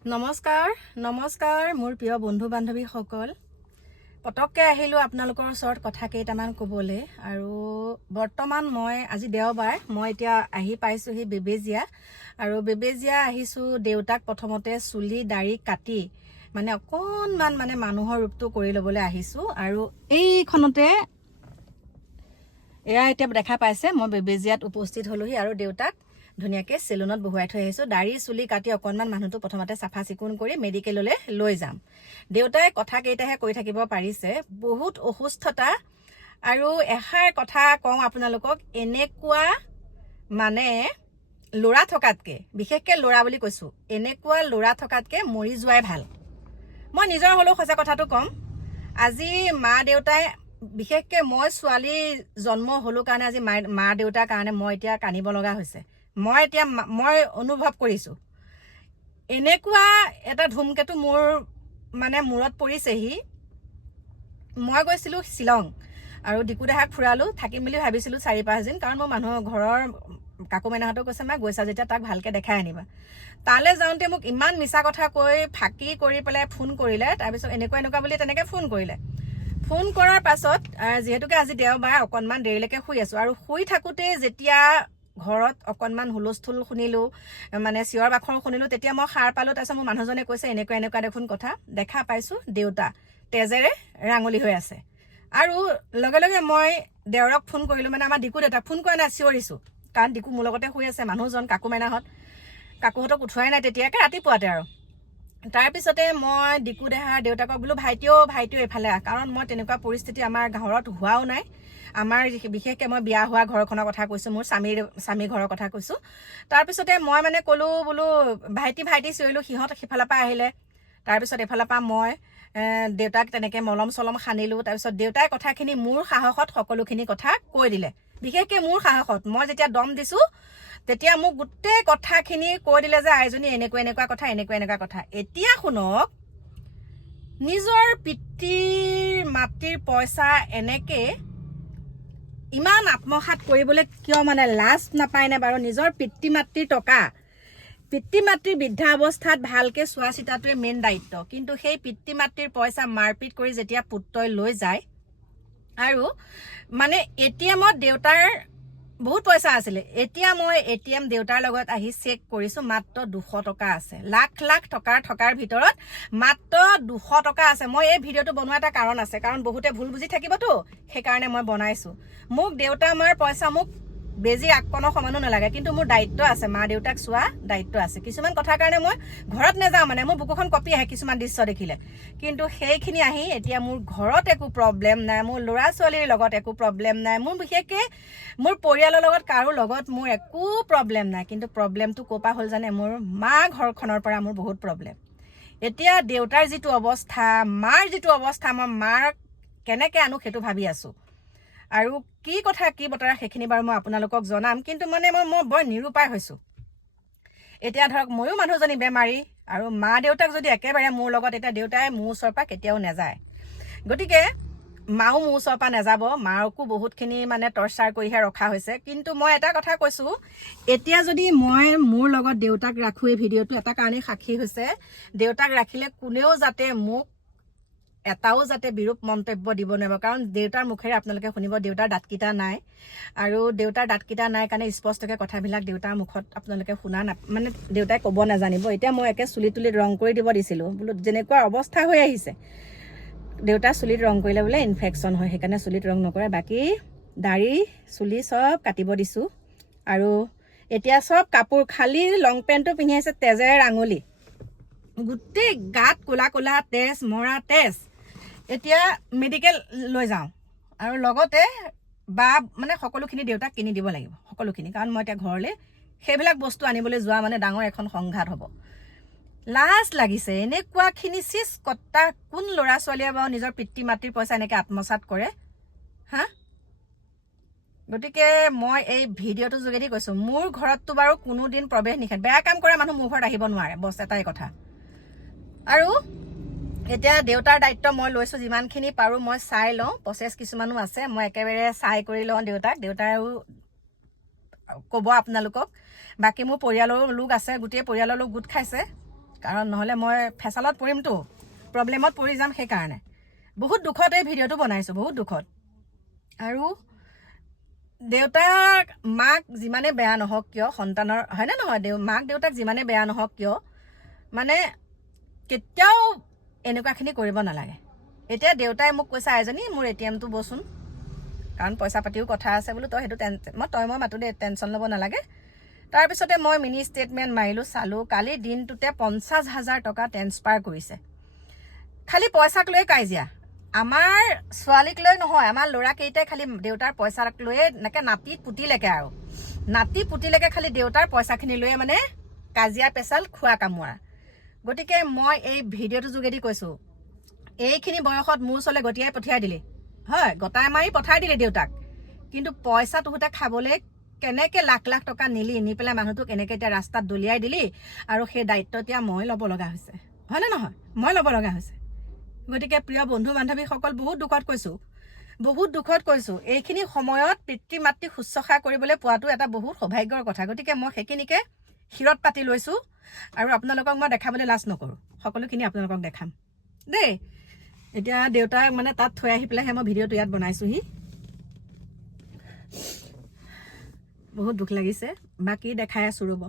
নমস্কাৰ মোৰ প্ৰিয় বন্ধু বান্ধৱীসকল। পটককৈ আহিলোঁ আপোনালোকৰ ওচৰত কথা কেইটামান ক'বলৈ। আৰু বৰ্তমান মই আজি দেওবাৰ, মই এতিয়া আহি পাইছোঁহি বেবেজীয়া। আৰু বেবেজীয়া আহিছোঁ দেউতাক প্ৰথমতে চুলি দাড়ি কাটি অকণমান মানুহৰ ৰূপটো কৰি ল'বলৈ আহিছোঁ। আৰু এইখনতে এয়া এতিয়া দেখা পাইছে মই বেবেজীয়াত উপস্থিত হ'লোহি আৰু দেউতাক ধুনীয়াকৈ চেলুনত বহুৱাই থৈ আহিছোঁ। দাড়ি চুলি কাটি অকণমান মানুহটো প্ৰথমতে চাফা চিকুণ কৰি মেডিকেললৈ লৈ যাম। দেউতাই কথা কেইটাহে কৈ থাকিব পাৰিছে, বহুত অসুস্থতা। আৰু এষাৰ কথা কওঁ আপোনালোকক, এনেকুৱা ল'ৰা থকাতকৈ, বিশেষকৈ ল'ৰা বুলি কৈছোঁ, এনেকুৱা ল'ৰা থকাতকৈ মৰি যোৱাই ভাল। মই নিজৰ হ'লেও সঁচা কথাটো ক'ম। আজি মা দেউতাই, বিশেষকৈ মই ছোৱালী জন্ম হ'লো কাৰণে আজি মা দেউতাৰ কাৰণে মই এতিয়া কান্দিব লগা হৈছে। মই অনুভৱ কৰিছোঁ এনেকুৱা এটা ধুমকেতু মোৰ মূৰত পৰিছেহি। মই গৈছিলোঁ শ্বিলং আৰু ডিকু দেহাক ফুৰালোঁ, থাকিম বুলি ভাবিছিলোঁ 4-5 দিন। কাৰণ মোৰ মানুহৰ ঘৰৰ কাকু মাইনাহঁতেও কৈছে মা গৈছা যেতিয়া তাক ভালকৈ দেখাই আনিবা। তালৈ যাওঁতে মোক ইমান মিছা কথা কৈ ফাঁকি কৰি পেলাই ফোন কৰিলে। তাৰপিছত এনেকুৱা বুলি তেনেকৈ ফোন কৰিলে। ফোন কৰাৰ পাছত যিহেতুকে আজি দেওবাৰ অকণমান দেৰিলৈকে শুই আছোঁ। আৰু শুই থাকোঁতেই যেতিয়া ঘৰত অকণমান হুলস্থুল শুনিলোঁ, চিঞৰ বাখৰ শুনিলোঁ, তেতিয়া মই সাৰ পালোঁ। তাৰপিছত মোৰ মানুহজনে কৈছে এনেকুৱা দেখোন কথা, দেখা পাইছোঁ দেউতা তেজেৰে ৰাঙলী হৈ আছে। আৰু লগে লগে মই দেওৰক ফোন কৰিলোঁ, আমাৰ ডিকু দেউতাক ফোন কৰা নাই, চিঞৰিছোঁ। কাৰণ ডিকু মোৰ লগতে শুই আছে, মানুহজন কাকু কাকুহঁতক উঠোৱাই নাই তেতিয়াকৈ, ৰাতিপুৱাতে। আৰু তাৰপিছতে মই ডিকু দেহাৰ দেউতাকক বোলো ভাইটিও এইফালে আহ। কাৰণ মই তেনেকুৱা পৰিস্থিতি আমাৰ ঘৰত হোৱাও নাই। আমাৰ বিশেষকৈ মই বিয়া হোৱা ঘৰখনৰ কথা কৈছোঁ, মোৰ স্বামীৰ ঘৰৰ কথা কৈছোঁ। তাৰপিছতে মই ক'লোঁ বোলো ভাইটি চিঞৰিলোঁ, সিহঁত সিফালৰ পৰা আহিলে। তাৰপিছত এইফালৰ পৰা মই দেউতাক তেনেকৈ মলম চলম সানিলোঁ। তাৰপিছত দেউতাই কথাখিনি মোৰ সাহসত সকলোখিনি কথা কৈ দিলে। বিশেষকৈ মোৰ সাহসত মই যেতিয়া দম দিছোঁ তেতিয়া মোক গোটেই কথাখিনি কৈ দিলে যে আইজনী এনেকুৱা কথা। এতিয়া শুনক, নিজৰ পিতৃৰ মাতৃৰ পইচা এনেকৈ ইমান আত্মসাৎ কৰিবলৈ কিয় লাজ নাপায়নে বাৰু? নিজৰ পিতৃ মাতৃৰ টকা, পিতৃ মাতৃৰ বৃদ্ধা অৱস্থাত ভালকৈ চোৱা চিতাটোৱে মেইন দায়িত্ব। কিন্তু সেই পিতৃ মাতৃৰ পইচা মাৰপিট কৰি যেতিয়া পুত্ৰই লৈ যায়, আৰু ATM-ত দেউতাৰ বহুত পইচা আছিলে। এতিয়া মই ATM দেউতাৰ লগত আহি চেক কৰিছোঁ, মাত্ৰ 200 টকা আছে। লাখ টকাৰ ভিতৰত মাত্ৰ 200 টকা আছে। মই এই ভিডিঅ'টো বনোৱা এটা কাৰণ আছে, কাৰণ বহুতে ভুল বুজি থাকিবতো, সেইকাৰণে মই বনাইছোঁ। মোক দেউতা মাৰ পইচা মোক বেজিৰ আকণৰ সমানো নালাগে, কিন্তু মোৰ দায়িত্ব আছে, মা দেউতাক চোৱা দায়িত্ব আছে। কিছুমান কথাৰ কাৰণে মই ঘৰত নাযাওঁ, মোৰ বুকুখন কঁপি আহে কিছুমান দৃশ্য দেখিলে। কিন্তু সেইখিনি আহি এতিয়া মোৰ ঘৰত একো প্ৰব্লেম নাই, মোৰ ল'ৰা ছোৱালীৰ লগত একো প্ৰব্লেম নাই, মোৰ বিশেষকৈ মোৰ পৰিয়ালৰ লগত কাৰো লগত মোৰ একো প্ৰব্লেম নাই। কিন্তু প্ৰব্লেমটো ক'ৰ পৰা হ'ল জানে? মোৰ মা ঘৰখনৰ পৰা মোৰ বহুত প্ৰব্লেম। এতিয়া দেউতাৰ যিটো অৱস্থা, মাৰ যিটো অৱস্থা, মই মাক কেনেকৈ আনো সেইটো ভাবি আছোঁ। আৰু কি কথা কি বতৰা সেইখিনি বাৰু মই আপোনালোকক জনাম। কিন্তু মই বৰ নিৰুপায় হৈছোঁ। এতিয়া ধৰক ময়ো মানুহজনী বেমাৰী, আৰু মা দেউতাক যদি একেবাৰে মোৰ লগত, এতিয়া দেউতাই মোৰ ওচৰৰ পৰা কেতিয়াও নাযায়, গতিকে মাও মোৰ ওচৰৰ পৰা নাযাব। মাকো বহুতখিনি টৰ্চাৰ কৰিহে ৰখা হৈছে। কিন্তু মই এটা কথা কৈছোঁ, এতিয়া যদি মই মোৰ লগত দেউতাক ৰাখোঁ, এই ভিডিঅ'টো এটা কাৰণেই সাক্ষী হৈছে, দেউতাক ৰাখিলে কোনেও যাতে মোক এটাও যাতে বিৰূপ মন্তব্য দিব নোৱাৰিব। কাৰণ দেউতাৰ মুখেৰে আপোনালোকে শুনিব দেউতাৰ দাঁতকেইটা নাই, আৰু দেউতাৰ দাঁতকেইটা নাই কাৰণে স্পষ্টকৈ কথাবিলাক দেউতাৰ মুখত আপোনালোকে শুনা দেউতাই ক'ব নাজানিব। এতিয়া মই একে চুলিত ৰং কৰি দিব দিছিলোঁ, বোলো যেনেকুৱা অৱস্থা হৈ আহিছে, দেউতাৰ চুলিত ৰং কৰিলে বোলে ইনফেকশ্যন হয়, সেইকাৰণে চুলিত ৰং নকৰে। বাকী দাড়ি চুলি চব কাটিব দিছোঁ। আৰু এতিয়া চব কাপোৰ, খালী লং পেণ্টটো পিন্ধি আছে তেজেৰে ৰাঙলী, গোটেই গাত ক'লা তেজ, মৰা তেজ। এতিয়া মেডিকেল লৈ যাওঁ, আৰু লগতে সকলোখিনি দেউতাক কিনি দিব লাগিব, সকলোখিনি। কাৰণ মই এতিয়া ঘৰলৈ সেইবিলাক বস্তু আনিবলৈ যোৱা ডাঙৰ এখন সংঘাত হ'ব। লাজ লাগিছে এনেকুৱাখিনি কটা। কোন ল'ৰা ছোৱালীয়ে বাৰু নিজৰ পিতৃ মাতৃৰ পইচা এনেকৈ আত্মসাৎ কৰে হা? গতিকে মই এই ভিডিঅ'টোৰ যোগেদি কৈছোঁ, মোৰ ঘৰততো বাৰু কোনোদিন প্ৰৱেশ নিষেধ, বেয়া কাম কৰা মানুহ মোৰ ঘৰত আহিব নোৱাৰে, বছ এটাই কথা। আৰু এতিয়া দেউতাৰ দায়িত্ব মই লৈছোঁ, যিমানখিনি পাৰোঁ মই চাই লওঁ। প্ৰচেছ কিছুমানো আছে, মই একেবাৰে চাই কৰি লওঁ দেউতাৰো ক'ব আপোনালোকক। বাকী মোৰ পৰিয়ালৰ লোক আছে, গোটেই পৰিয়ালৰ লোক গোট খাইছে। কাৰণ নহ'লে মই ফেচালত পৰিমতো, প্ৰব্লেমত পৰি যাম। সেইকাৰণে বহুত দুখত এই ভিডিঅ'টো বনাইছোঁ, বহুত দুখত। আৰু দেউতাক মাক যিমানে বেয়া নহওক কিয়, সন্তানৰ হয়নে নহয়, মাক দেউতাক যিমানে বেয়া নহওক কিয়, মানে কেতিয়াও এনেকুৱাখিনি কৰিব নালাগে। এতিয়া দেউতাই মোক কৈছে, আইজনী মোৰ ATMটো বচোন, কাৰণ পইচা পাতিও কথা আছে বোলো, তই সেইটো মই মাতো দে, টেনশ্যন ল'ব নালাগে। তাৰপিছতে মই মিনি ষ্টেটমেণ্ট মাৰিলোঁ, চালোঁ, কালি দিনটোতে 50,000 টকা ট্ৰেন্সফাৰ কৰিছে। খালি পইচাক লৈ কাজিয়া, আমাৰ ছোৱালীক লৈ নহয়, আমাৰ ল'ৰাকেইটাই খালি দেউতাৰ পইচাক লৈয়ে এনেকৈ নাতি পুতিলৈকে আৰু নাতি পুতিলৈকে খালি দেউতাৰ পইচাখিনি লৈয়ে মানে কাজিয়া পেচাল খোৱা কামোৰা। গতিকে মই এই ভিডিঅ'টোৰ যোগেদি কৈছোঁ, এইখিনি বয়সত মোৰ ওচৰলৈ গতিয়াই পঠিয়াই দিলে হয়, গটাই মাৰি পঠাই দিলে দেউতাক, কিন্তু পইচা তোহোঁতে খাবলৈ কেনেকৈ লাখ লাখ টকা নি পেলাই মানুহটোক এনেকৈ এতিয়া ৰাস্তাত দলিয়াই দিলি, আৰু সেই দায়িত্ব এতিয়া মই ল'ব লগা হৈছে, হয়নে নহয়, মই ল'ব লগা হৈছে। গতিকে প্ৰিয় বন্ধু বান্ধৱীসকল, বহুত দুখত কৈছোঁ, এইখিনি সময়ত পিতৃ মাতৃক শুশ্ৰূষা কৰিবলৈ পোৱাটো এটা বহুত সৌভাগ্যৰ কথা। গতিকে মই সেইখিনিকে শিৰত পাতি লৈছোঁ, আৰু আপোনালোকক মই দেখাবলৈ লাজ নকৰোঁ, সকলোখিনি আপোনালোকক দেখাম দেই। এতিয়া দেউতাক মানে তাত থৈ আহি পেলাইহে মই ভিডিঅ'টো ইয়াত বনাইছোঁহি। বহুত দুখ লাগিছে, বাকী দেখাই আছোঁ ৰ'ব।